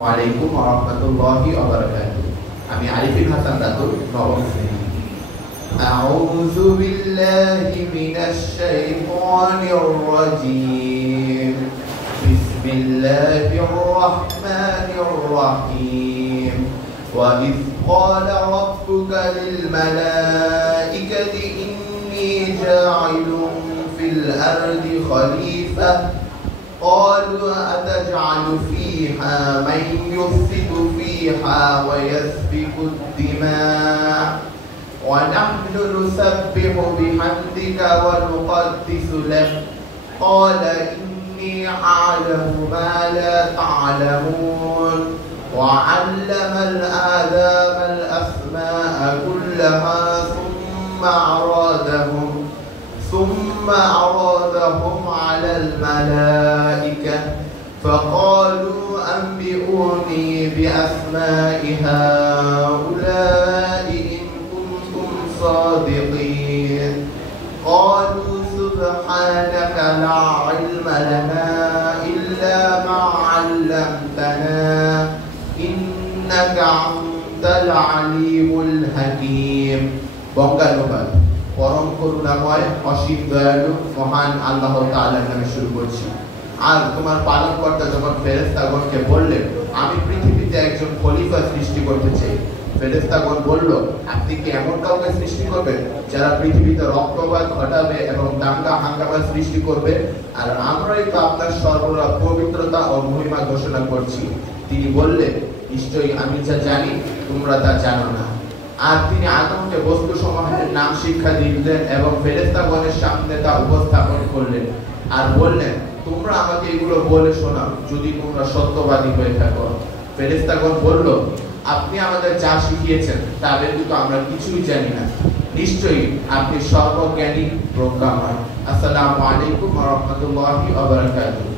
ওয়ালাইকুম ওয়া রাহমাতুল্লাহি ওয়া বারাকাতুহু। আমি আরিফিন হাসান রাতুল, নবম শ্রেণী। আউযু বিল্লাহি মিনাশ শাইতানির রাজীম। বিসমিল্লাহির রাহমানির রাহিম। ওয়া ইয ক্বালা রাব্বুকা লিল মালাইকাতি ইন্নী জা'ইলুন ফিল আরদি খলিফা قالوا أتجعل فيها من يفسد فيها ويسفك الدماء ونحن نسبح بحمدك ونقدس لك قال إني أعلم ما لا تعلمون وعلم آدم الأسماء كلها ثم عرضهم على الملائكة فقالوا أنبئوني بأسماء هؤلاء إن كنتم صادقين قالوا سبحانك لا علم لنا إلا ما علمتنا إنك أنت العليم الحكيم। বঙ্গানুবাদ। পরম করুণাময় অসীম দয়ালু মহান আল্লাহ তাআলার নামে শুরু করছি। আর তোমার পালনকর্তা যখন ফেরেশতাগণকে বললেন, আমি পৃথিবীতে একজন খলিফা সৃষ্টি করতে চাই, ফেরেশতাগণ বলল, আপনি কি এমন কাউকে সৃষ্টি করবেন যারা পৃথিবীতে রক্তপাত ঘটাবে এবং দাঙ্গা হাঙ্গামা সৃষ্টি করবে? আর আমরাই তো আপনার সর্বদা পবিত্রতা ও মহিমা ঘোষণা করছি। তিনি বললেন, নিশ্চয়ই আমি যা জানি তোমরা তা জানো না। আর তিনি আদমকে বস্তু সমূহের নাম শিক্ষা দিলেন এবং ফেরেশতাগণের সামনে তা উপস্থাপন করলেন আর বললেন, তোমরা আমাকে এগুলো বলে শোনাও যদি তোমরা সত্যবাদী হয়ে থাকো। ফেরেশতাগণ বলল, আপনি আমাদের যা শিখিয়েছেন তা ব্যতীত আমরা কিছুই জানি না, নিশ্চয়ই আপনি সর্বজ্ঞানী প্রজ্ঞাময়। আসসালামু আলাইকুম ওয়া রাহমাতুল্লাহি ওয়া বারাকাতুহু।